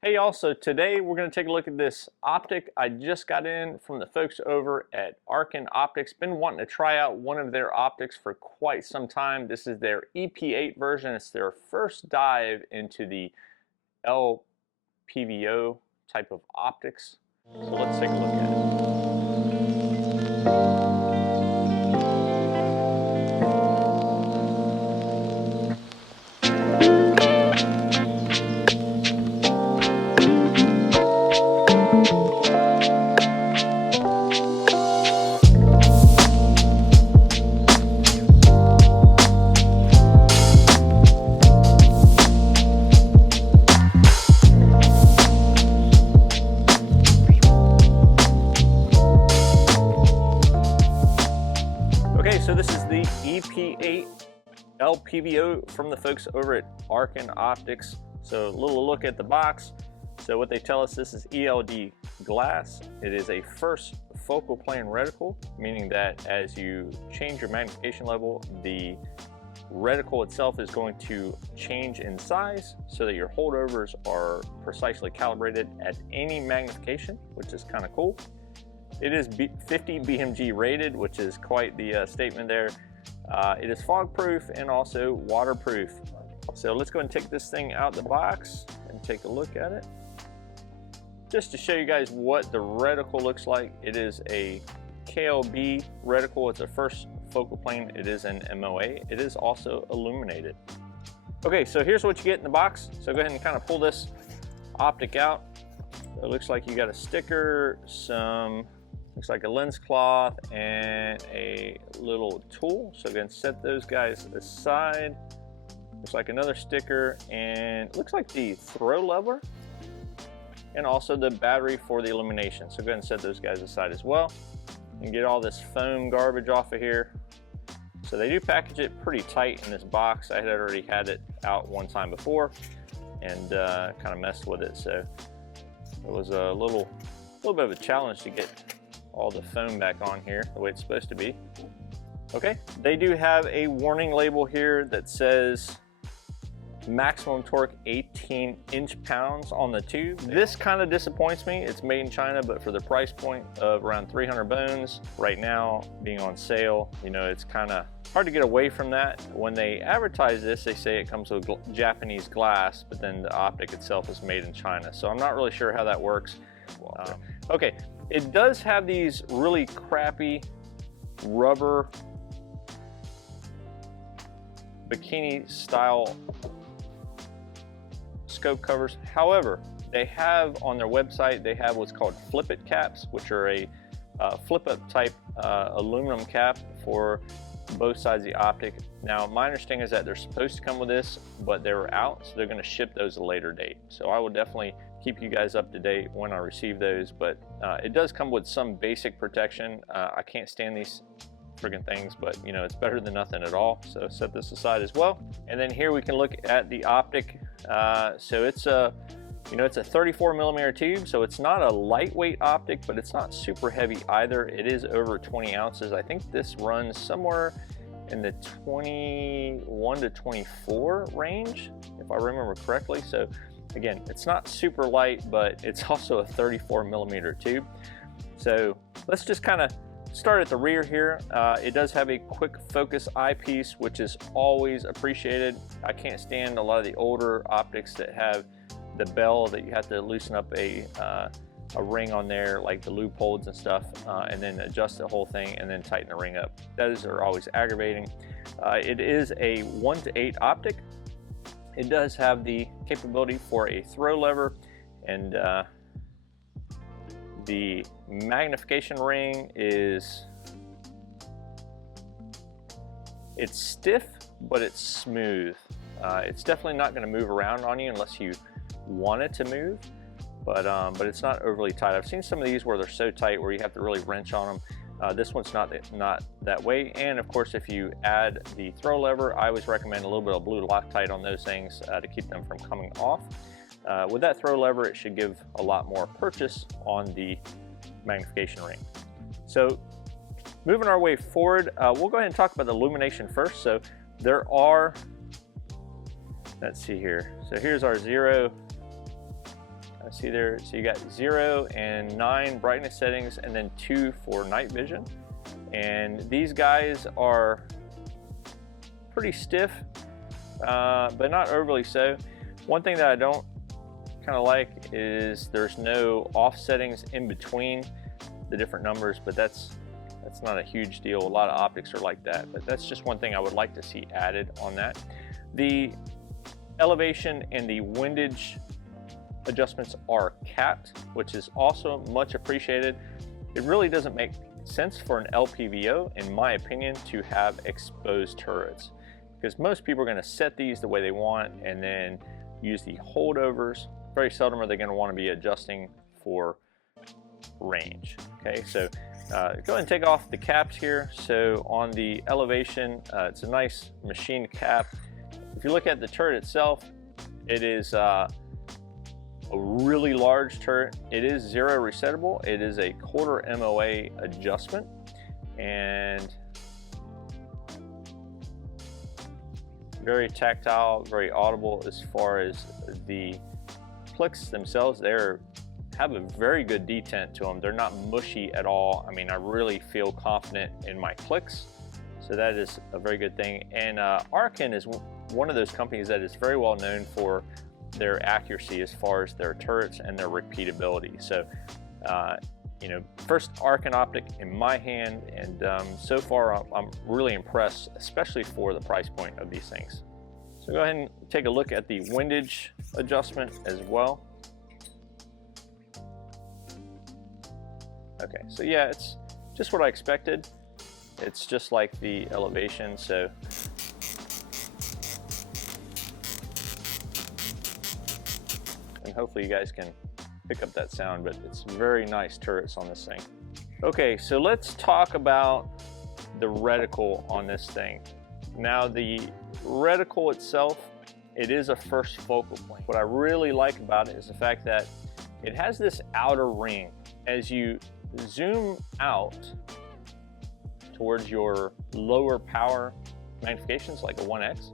Hey y'all, so today we're going to take a look at this optic I just got in from the folks over at Arken Optics. Been wanting to try out one of their optics for quite some time. This is their EP-8 version. It's their first dive into the LPVO type of optics. So let's take a look at it. Okay, so this is the EP-8 LPVO from the folks over at Arken Optics. So a little look at the box. So what they tell us, this is ELD glass. It is a first focal plane reticle, meaning that as you change your magnification level, the reticle itself is going to change in size so that your holdovers are precisely calibrated at any magnification, which is kind of cool. It is 50 BMG rated, which is quite the statement there. It is fog proof and also waterproof. So let's go and take this thing out the box and take a look at it. Just to show you guys what the reticle looks like, it is a KLB reticle. It's a first focal plane. It is an MOA. It is also illuminated. Okay, so here's what you get in the box. So go ahead and kind of pull this optic out. So it looks like you got a sticker, looks like a lens cloth, and a little tool. So go ahead and set those guys aside. Looks like another sticker, and looks like the throw lever, and also the battery for the illumination. So go ahead and set those guys aside as well, and get all this foam garbage off of here. So they do package it pretty tight in this box. I had already had it out one time before, and kind of messed with it. So it was a little bit of a challenge to get all the foam back on here the way it's supposed to be. Okay, they do have a warning label here that says maximum torque 18 inch-pounds on the tube. This kind of disappoints me. It's made in China, but for the price point of around 300 bones right now being on sale, you know, it's kind of hard to get away from that. When they advertise this, they say it comes with Japanese glass, but then the optic itself is made in China. So I'm not really sure how that works. Okay, it does have these really crappy rubber bikini style scope covers. However, they have on their website, they have what's called flip it caps, which are a flip up type aluminum cap for both sides of the optic. Now, my understanding is that they're supposed to come with this, but they were out, so they're going to ship those at a later date. So I will definitely keep you guys up to date when I receive those, but it does come with some basic protection. I can't stand these friggin' things, but you know, it's better than nothing at all. So set this aside as well. And then here we can look at the optic. So it's a, you know, it's a 34 millimeter tube, so it's not a lightweight optic, but it's not super heavy either. It is over 20 ounces. I think this runs somewhere in the 21 to 24 range, if I remember correctly. So again, it's not super light, but it's also a 34 millimeter tube. So let's just kind of start at the rear here. It does have a quick focus eyepiece, which is always appreciated. I can't stand a lot of the older optics that have the bell that you have to loosen up a ring on there, like the loopholes and stuff, and then adjust the whole thing and then tighten the ring up. Those are always aggravating. It is a 1:8 optic. It does have the capability for a throw lever, and the magnification ring is, it's stiff, but it's smooth. It's definitely not going to move around on you unless you want it to move, but it's not overly tight. I've seen some of these where they're so tight where you have to really wrench on them. This one's not that way. And of course, if you add the throw lever, I always recommend a little bit of blue Loctite on those things to keep them from coming off. With that throw lever, it should give a lot more purchase on the magnification ring. So moving our way forward, we'll go ahead and talk about the illumination first. So there are, let's see here. So here's our 0 I see there, so you got 0 and 9 brightness settings, and then 2 for night vision. And these guys are pretty stiff, but not overly so. One thing that I don't kind of like is there's no off settings in between the different numbers, but that's not a huge deal. A lot of optics are like that, but that's just one thing I would like to see added on that. The elevation and the windage adjustments are capped, which is also much appreciated. It really doesn't make sense for an LPVO, in my opinion, to have exposed turrets, because most people are going to set these the way they want and then use the holdovers. Very seldom are they going to want to be adjusting for range. Okay, so go ahead and take off the caps here. So on the elevation, it's a nice machined cap. If you look at the turret itself, it is a really large turret. It is 0 resettable. It is a 1/4 MOA adjustment, and very tactile, very audible as far as the clicks themselves. They have a very good detent to them. They're not mushy at all. I mean, I really feel confident in my clicks, so that is a very good thing. And Arken is one of those companies that is very well known for their accuracy as far as their turrets and their repeatability. So, you know, first Arken optic in my hand, and so far I'm really impressed, especially for the price point of these things. So go ahead and take a look at the windage adjustment as well. Okay, so yeah, it's just what I expected. It's just like the elevation, so and hopefully you guys can pick up that sound, but it's very nice turrets on this thing. Okay, so let's talk about the reticle on this thing. Now, the reticle itself, it is a first focal plane. What I really like about it is the fact that it has this outer ring. As you zoom out towards your lower power magnifications, like a 1x,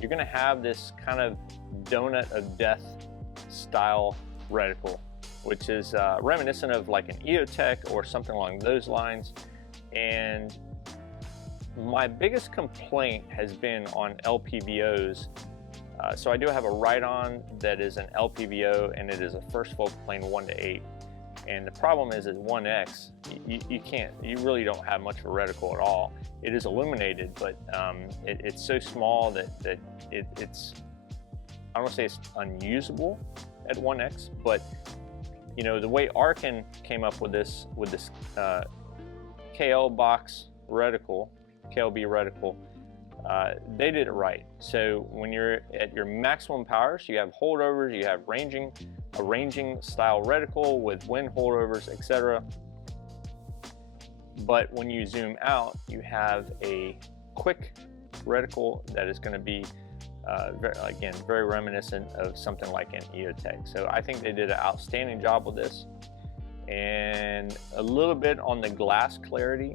you're gonna have this kind of donut of death style reticle, which is reminiscent of like an EOTech or something along those lines. And my biggest complaint has been on LPVOs. So I do have a Ride-On that is an LPVO, and it is a first focal plane 1:8. And the problem is at 1x, you really don't have much of a reticle at all. It is illuminated, but it's so small that it's, I don't want to say it's unusable at 1x, but you know, the way Arken came up with this KL box reticle, KLB reticle, they did it right. So when you're at your maximum powers, you have holdovers, you have a ranging style reticle with wind holdovers, etc. But when you zoom out, you have a quick reticle that is going to be very reminiscent of something like an EOTech. So I think they did an outstanding job with this. And a little bit on the glass clarity,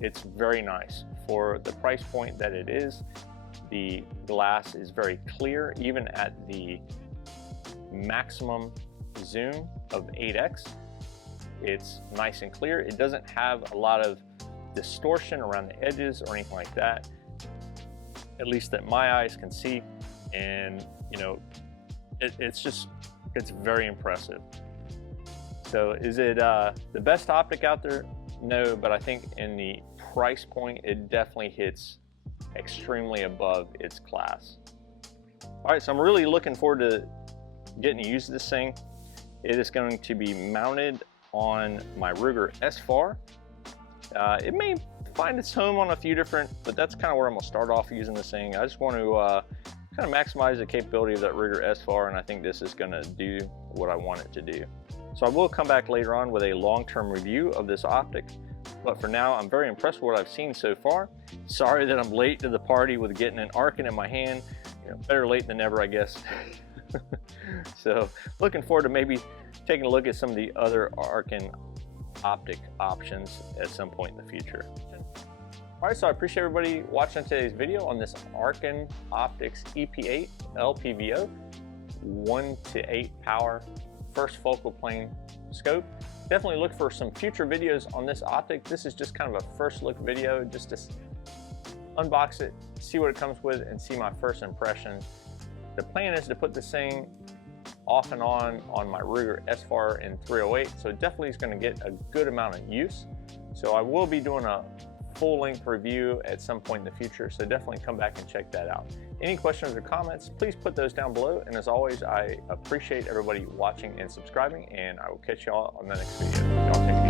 it's very nice for the price point that it is. The glass is very clear, even at the maximum zoom of 8x. It's nice and clear. It doesn't have a lot of distortion around the edges or anything like that, at least that my eyes can see. And you know, it's very impressive. So is it the best optic out there? No, but I think in the price point, it definitely hits extremely above its class. All right, so I'm really looking forward to getting to use this thing. It is going to be mounted on my Ruger S-FAR. It may find its home on a few different, but that's kind of where I'm gonna start off using this thing. I just want to kind of maximize the capability of that Ruger S-FAR, and I think this is gonna do what I want it to do. So I will come back later on with a long-term review of this optic, but for now, I'm very impressed with what I've seen so far. Sorry that I'm late to the party with getting an Arken in my hand. You know, better late than never, I guess. So looking forward to maybe taking a look at some of the other Arken optic options at some point in the future. All right, so I appreciate everybody watching today's video on this Arken Optics EP-8 LPVO. 1 to 8 power first focal plane scope. Definitely look for some future videos on this optic. This is just kind of a first look video, just to unbox it, see what it comes with, and see my first impression. The plan is to put this thing off and on my Ruger SFAR in 308, so it definitely is going to get a good amount of use. So I will be doing a full-length review at some point in the future, so definitely come back and check that out. Any questions or comments, please put those down below, and as always, I appreciate everybody watching and subscribing, and I will catch y'all on the next video. Y'all take care.